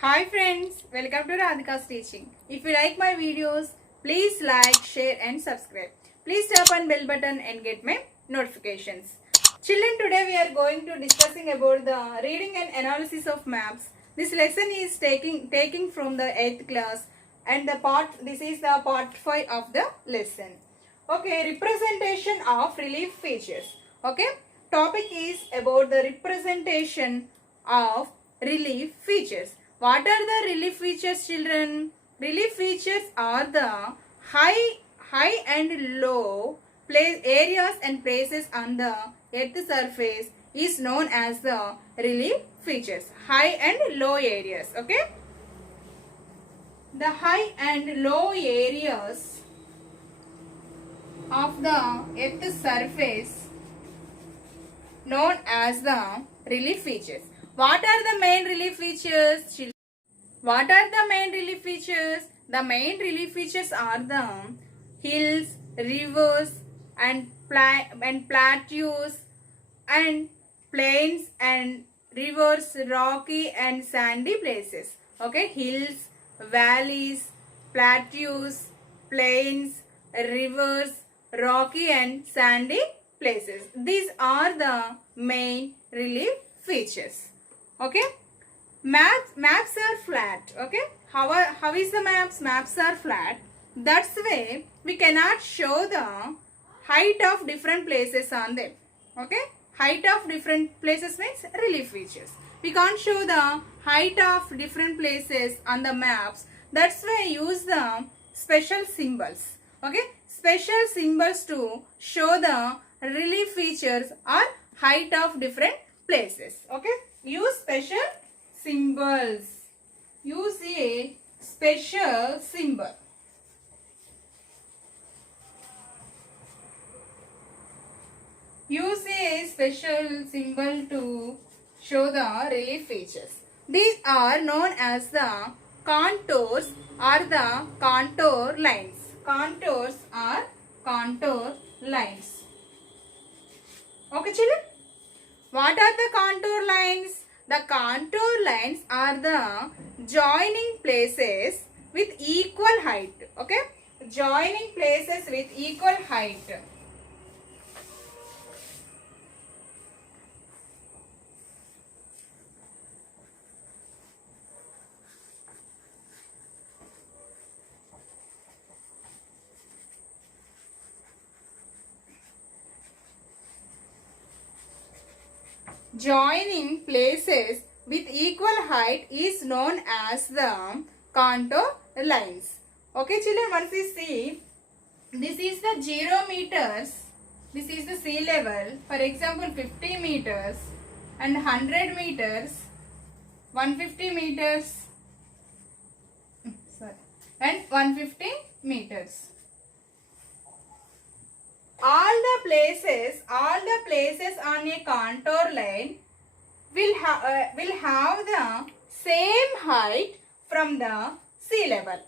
Hi friends, welcome to Radhika's teaching. If you like my videos, please like, share and subscribe. Please tap on bell button and get my notifications. Children, today we are going to discussing about the reading and analysis of maps. This lesson is taking from the 8th class and this is the part 5 of the lesson. Okay, representation of relief features. Okay, topic is about the representation of relief features. What are the relief features, children? Relief features are the high and low areas and places on the earth surface is known as the relief features. High and low areas. Okay. The high and low areas of the earth surface known as the relief features. What are the main relief features? What are the main relief features? The main relief features are the hills, rivers and plateaus and plains and rivers, rocky and sandy places. Okay, hills, valleys, plateaus, plains, rivers, rocky and sandy places. These are the main relief features. Okay. Maps are flat. Okay. How is the maps? Maps are flat. That's why we cannot show the height of different places on them. Okay. Height of different places means relief features. We can't show the height of different places on the maps. That's why I use the special symbols. Okay. Special symbols to show the relief features or height of different places. Okay. Use special symbols. Use a special symbol. Use a special symbol to show the relief features. These are known as the contours or the contour lines. Contours are contour lines. Okay, children? What are the contour lines? The contour lines are the joining places with equal height. Okay? Joining places with equal height. Joining places with equal height is known as the contour lines. Okay, children, once you see, this is the 0 meters. This is the sea level. For example, 50 meters and 100 meters, 150 meters, and 150 meters. All the places on a contour line will have the same height from the sea level.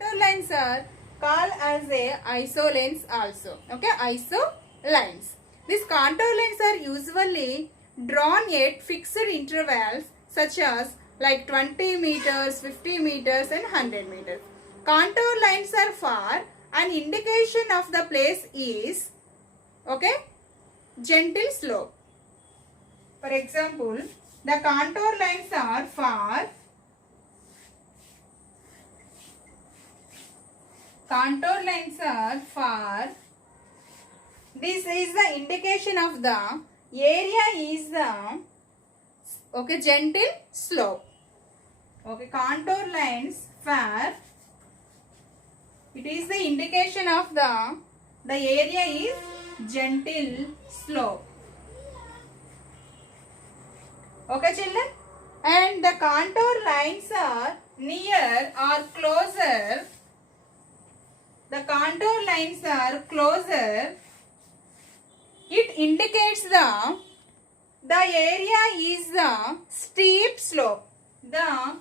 Contour lines are called as a isolines also. Okay, isolines. These contour lines are usually drawn at fixed intervals such as like 20 meters, 50 meters and 100 meters. Contour lines are for an indication of the place is, okay, gentle slope. For example, the contour lines are for this is the indication of the area is the, okay, gentle slope. Okay, contour lines for, it is the indication of the area is gentle slope. Okay, children? And the contour lines are near or closer. The contour lines are closer. It indicates the area is the steep slope. The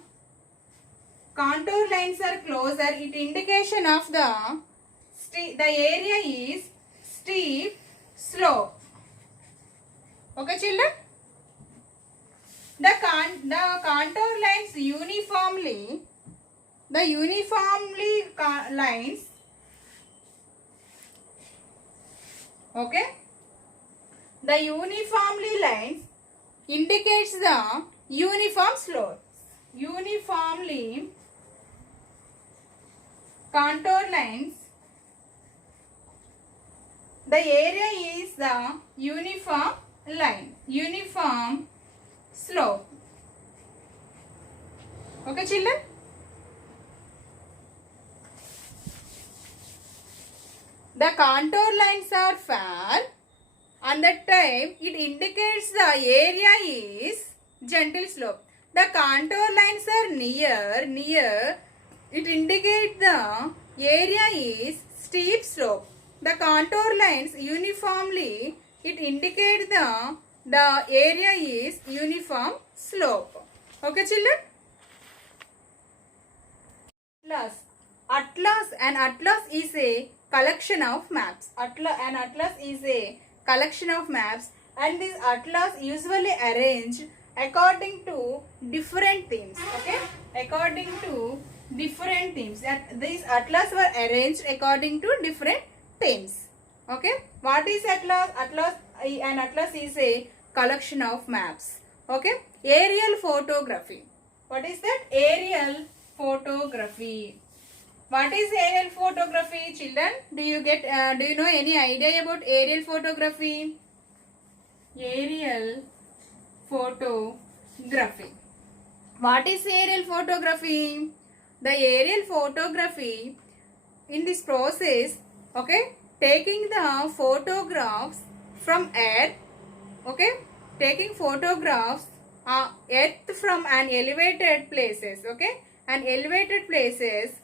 contour lines are closer. It indication of the area is steep slope. Okay, children? The contour lines The uniformly lines, okay, the uniformly lines indicates the uniform slope. Uniformly contour lines, the area is the uniform line, uniform slope. Okay, children? The contour lines are fair, and that time it indicates the area is gentle slope. The contour lines are near, it indicates the area is steep slope. The contour lines uniformly, it indicates the area is uniform slope. Okay, children? An atlas is a collection of maps. An atlas is a collection of maps, and this atlas usually arranged according to different themes. Okay, according to different themes. These atlas were arranged according to different themes. Okay, what is atlas? An atlas is a collection of maps. Okay, aerial photography. What is that? Aerial photography. What is aerial photography, children? Do you know any idea about aerial photography? Aerial photography. What is aerial photography? The aerial photography, in this process, okay, taking the photographs from earth, okay, taking photographs earth from an elevated places, okay, and elevated places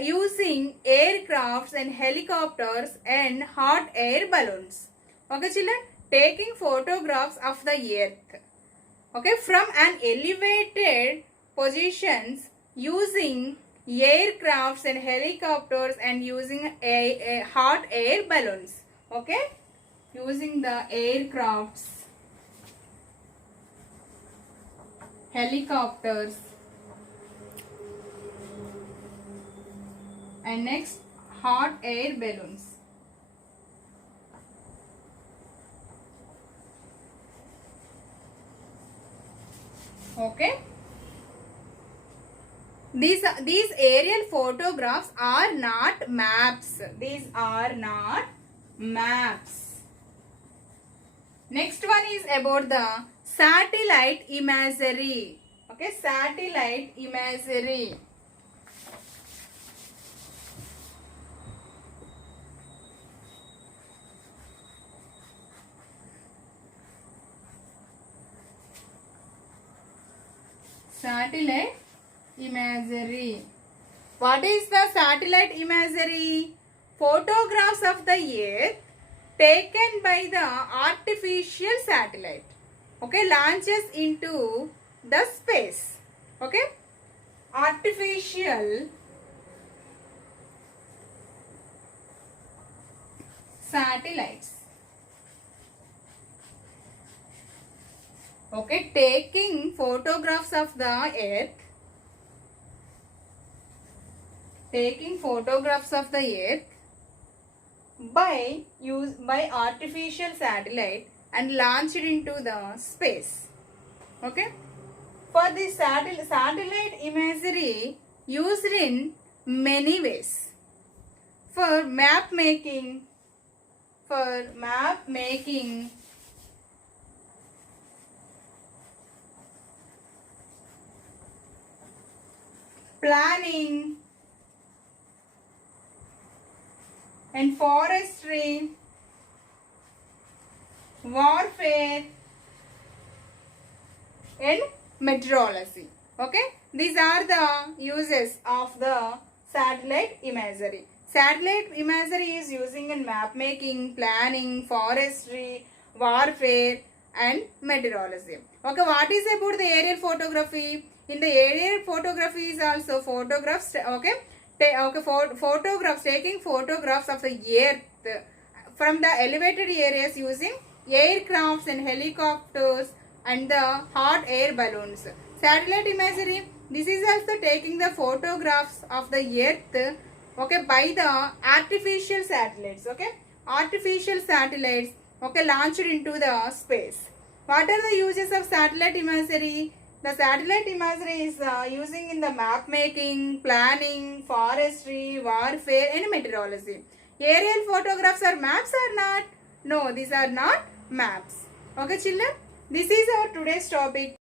using aircrafts and helicopters and hot air balloons. Okay, children, taking photographs of the earth, okay, from an elevated positions using aircrafts and helicopters and using a hot air balloons. Okay, using the aircrafts, helicopters, and next hot air balloons. Okay, these aerial photographs are not maps. These are not maps. Next one is about the satellite imagery. Okay, satellite imagery. Satellite imagery. What is the satellite imagery? Photographs of the earth taken by the artificial satellite. Okay, launches into the space. Okay, artificial satellites. Okay, taking photographs of the earth, taking photographs of the earth by artificial satellite and launched into the space. Okay, for this satellite imagery used in many ways. For map making, planning, and forestry, warfare, and meteorology. Okay, these are the uses of the satellite imagery. Satellite imagery is using in map making, planning, forestry, warfare, and meteorology. Okay, what is about the aerial photography? In the aerial photography is also photographs. Okay, photographs, taking photographs of the earth from the elevated areas using aircrafts and helicopters and the hot air balloons. Satellite imagery. This is also taking the photographs of the earth, okay, by the artificial satellites, okay, artificial satellites, okay, launched into the space. What are the uses of satellite imagery? The satellite imagery is using in the map making, planning, forestry, warfare and meteorology. Aerial photographs are maps or not? No, these are not maps. Okay children, this is our today's topic.